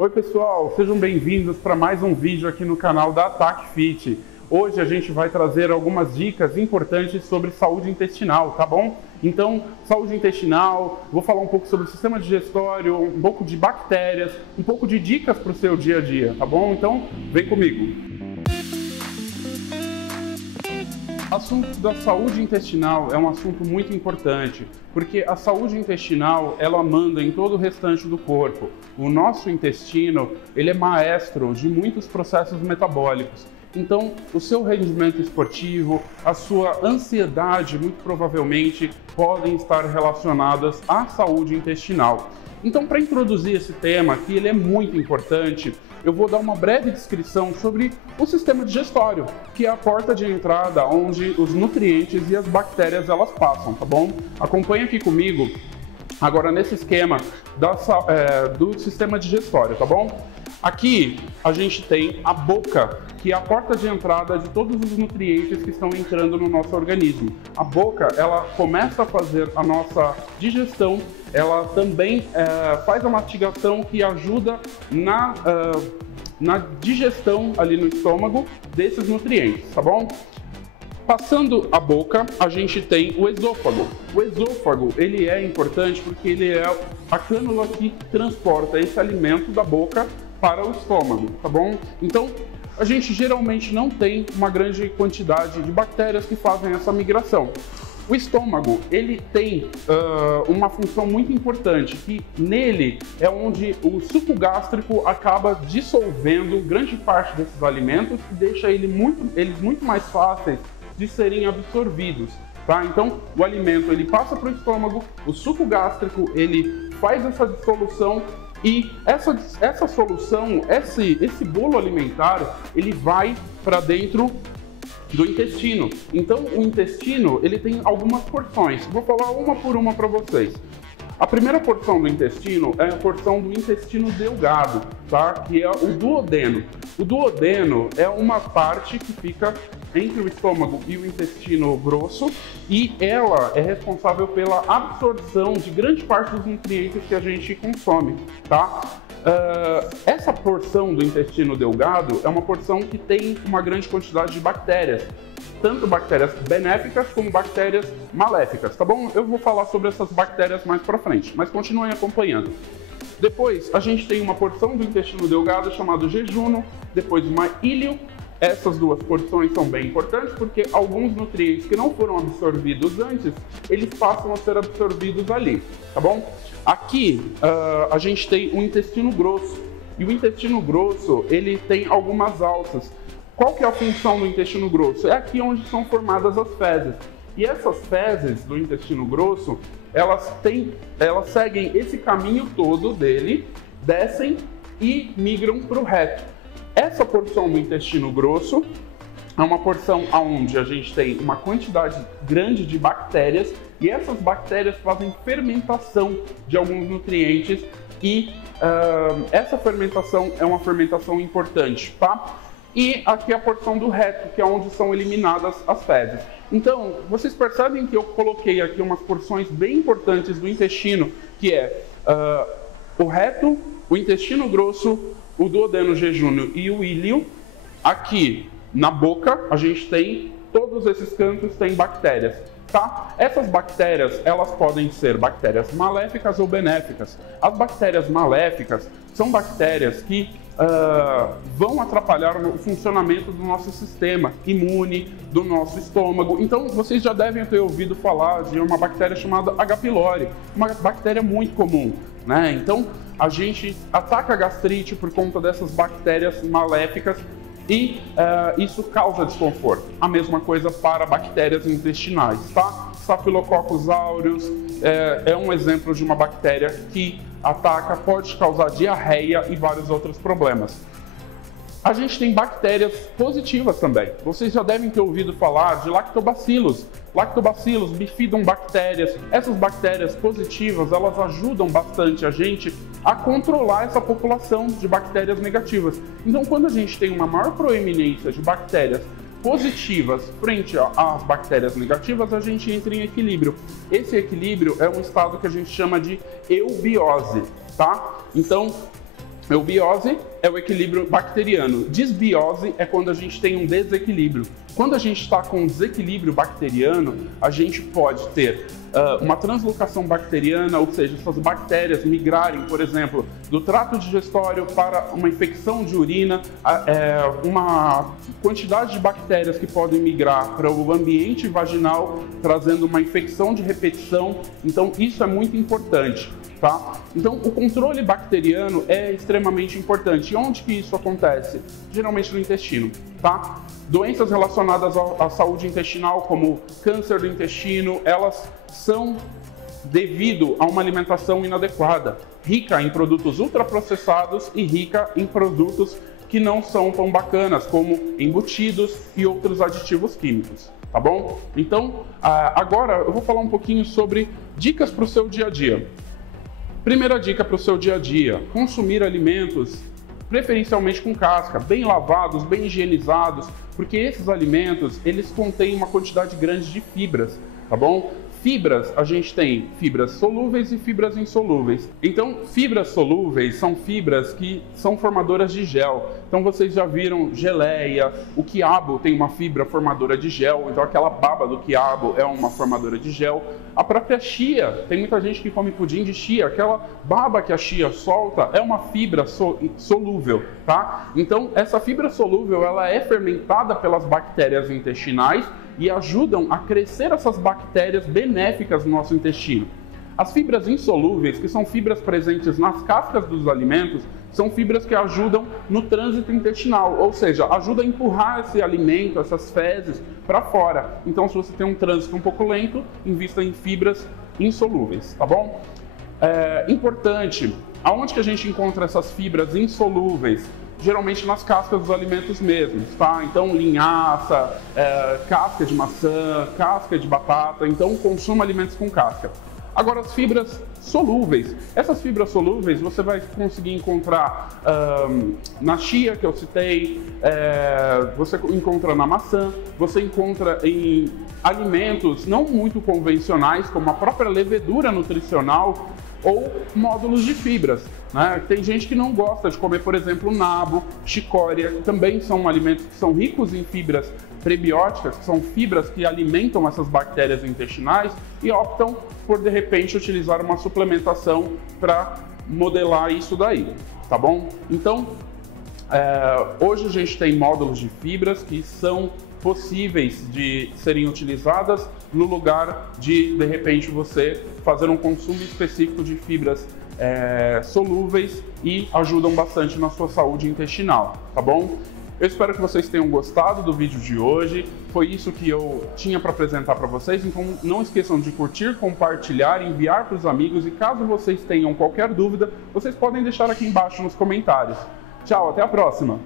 Oi pessoal, sejam bem-vindos para mais um vídeo aqui no canal da Attack Fit. Hoje a gente vai trazer algumas dicas importantes sobre saúde intestinal, tá bom? Então, saúde intestinal, vou falar um pouco sobre o sistema digestório, um pouco de bactérias, um pouco de dicas para o seu dia a dia, tá bom? Então, vem comigo. O assunto da saúde intestinal é um assunto muito importante, porque a saúde intestinal, ela manda em todo o restante do corpo. O nosso intestino, ele é maestro de muitos processos metabólicos. Então, o seu rendimento esportivo, a sua ansiedade, muito provavelmente, podem estar relacionadas à saúde intestinal. Então, para introduzir esse tema, que ele é muito importante, eu vou dar uma breve descrição sobre o sistema digestório, que é a porta de entrada onde os nutrientes e as bactérias elas passam, tá bom? Acompanhe aqui comigo, agora nesse esquema do sistema digestório, tá bom? Aqui a gente tem a boca, que é a porta de entrada de todos os nutrientes que estão entrando no nosso organismo. A boca, ela começa a fazer a nossa digestão, ela também faz a mastigação que ajuda na digestão ali no estômago desses nutrientes, tá bom? Passando a boca, a gente tem o esôfago. O esôfago, ele é importante porque ele é a cânula que transporta esse alimento da boca para o estômago, tá bom? Então, a gente geralmente não tem uma grande quantidade de bactérias que fazem essa migração. O estômago, ele tem uma função muito importante, que nele é onde o suco gástrico acaba dissolvendo grande parte desses alimentos e deixa eles muito mais fáceis de serem absorvidos, tá? Então, o alimento ele passa para o estômago, o suco gástrico ele faz essa dissolução e essa solução, esse bolo alimentar, ele vai para dentro do intestino. Então, o intestino, ele tem algumas porções. Vou falar uma por uma para vocês. A primeira porção do intestino é a porção do intestino delgado, tá? Que é o duodeno. O duodeno é uma parte que fica entre o estômago e o intestino grosso e ela é responsável pela absorção de grande parte dos nutrientes que a gente consome, tá? Essa porção do intestino delgado é uma porção que tem uma grande quantidade de bactérias, tanto bactérias benéficas como bactérias maléficas, tá bom? Eu vou falar sobre essas bactérias mais pra frente, mas continuem acompanhando. Depois, a gente tem uma porção do intestino delgado chamado jejuno, depois uma íleo. Essas duas porções são bem importantes porque alguns nutrientes que não foram absorvidos antes, eles passam a ser absorvidos ali, tá bom? Aqui, a gente tem o intestino grosso. E o intestino grosso, ele tem algumas alças. Qual que é a função do intestino grosso? É aqui onde são formadas as fezes. E essas fezes do intestino grosso, elas seguem esse caminho todo dele, descem e migram para o reto. Essa porção do intestino grosso é uma porção onde a gente tem uma quantidade grande de bactérias e essas bactérias fazem fermentação de alguns nutrientes e essa fermentação é uma fermentação importante, tá? E aqui é a porção do reto, que é onde são eliminadas as fezes. Então, vocês percebem que eu coloquei aqui umas porções bem importantes do intestino, que é o reto, o intestino grosso, o duodeno, jejuno e o íleo. Aqui na boca a gente tem, todos esses cantos têm bactérias, tá? Essas bactérias, elas podem ser bactérias maléficas ou benéficas. As bactérias maléficas são bactérias que vão atrapalhar o funcionamento do nosso sistema imune, do nosso estômago. Então, vocês já devem ter ouvido falar de uma bactéria chamada H. pylori, uma bactéria muito comum, né? Então, a gente ataca a gastrite por conta dessas bactérias maléficas e isso causa desconforto. A mesma coisa para bactérias intestinais, tá? Staphylococcus aureus é um exemplo de uma bactéria que ataca, pode causar diarreia e vários outros problemas. A gente tem bactérias positivas também. Vocês já devem ter ouvido falar de lactobacillus. Lactobacillus, bifidobactérias. Essas bactérias positivas, elas ajudam bastante a gente a controlar essa população de bactérias negativas. Então, quando a gente tem uma maior proeminência de bactérias positivas frente às bactérias negativas, a gente entra em equilíbrio. Esse equilíbrio é um estado que a gente chama de eubiose, tá? Então, Eubiose é o equilíbrio bacteriano. Disbiose é quando a gente tem um desequilíbrio. Quando a gente está com um desequilíbrio bacteriano, a gente pode ter uma translocação bacteriana, ou seja, essas bactérias migrarem, por exemplo, do trato digestório para uma infecção de urina, uma quantidade de bactérias que podem migrar para o ambiente vaginal, trazendo uma infecção de repetição. Então, isso é muito importante. Tá? Então, o controle bacteriano é extremamente importante. E onde que isso acontece? Geralmente no intestino, tá? Doenças relacionadas à saúde intestinal, como câncer do intestino, elas são devido a uma alimentação inadequada, rica em produtos ultraprocessados e rica em produtos que não são tão bacanas, como embutidos e outros aditivos químicos, tá bom? Então, agora eu vou falar um pouquinho sobre dicas para o seu dia a dia. Primeira dica para o seu dia a dia: consumir alimentos preferencialmente com casca, bem lavados, bem higienizados, porque esses alimentos, eles contêm uma quantidade grande de fibras, tá bom? Fibras, a gente tem fibras solúveis e fibras insolúveis. Então, fibras solúveis são fibras que são formadoras de gel. Então, vocês já viram geleia, o quiabo tem uma fibra formadora de gel, então aquela baba do quiabo é uma formadora de gel. A própria chia, tem muita gente que come pudim de chia, aquela baba que a chia solta é uma fibra solúvel, tá? Então, essa fibra solúvel, ela é fermentada pelas bactérias intestinais e ajudam a crescer essas bactérias benéficas no nosso intestino. As fibras insolúveis, que são fibras presentes nas cascas dos alimentos, são fibras que ajudam no trânsito intestinal, ou seja, ajudam a empurrar esse alimento, essas fezes, para fora. Então, se você tem um trânsito um pouco lento, invista em fibras insolúveis, tá bom? Importante, aonde que a gente encontra essas fibras insolúveis? Geralmente nas cascas dos alimentos mesmos, tá? Então, linhaça, casca de maçã, casca de batata. Então, consuma alimentos com casca. Agora, as fibras solúveis. Essas fibras solúveis você vai conseguir encontrar na chia, que eu citei, você encontra na maçã, você encontra em alimentos não muito convencionais, como a própria levedura nutricional, ou módulos de fibras, né? Tem gente que não gosta de comer, por exemplo, nabo, chicória, que também são alimentos que são ricos em fibras prebióticas, que são fibras que alimentam essas bactérias intestinais, e optam por, de repente, utilizar uma suplementação para modelar isso daí, tá bom? Então, hoje a gente tem módulos de fibras que são possíveis de serem utilizadas no lugar de repente, você fazer um consumo específico de fibras solúveis e ajudam bastante na sua saúde intestinal, tá bom? Eu espero que vocês tenham gostado do vídeo de hoje. Foi isso que eu tinha para apresentar para vocês, então não esqueçam de curtir, compartilhar, enviar para os amigos, e caso vocês tenham qualquer dúvida, vocês podem deixar aqui embaixo nos comentários. Tchau, até a próxima!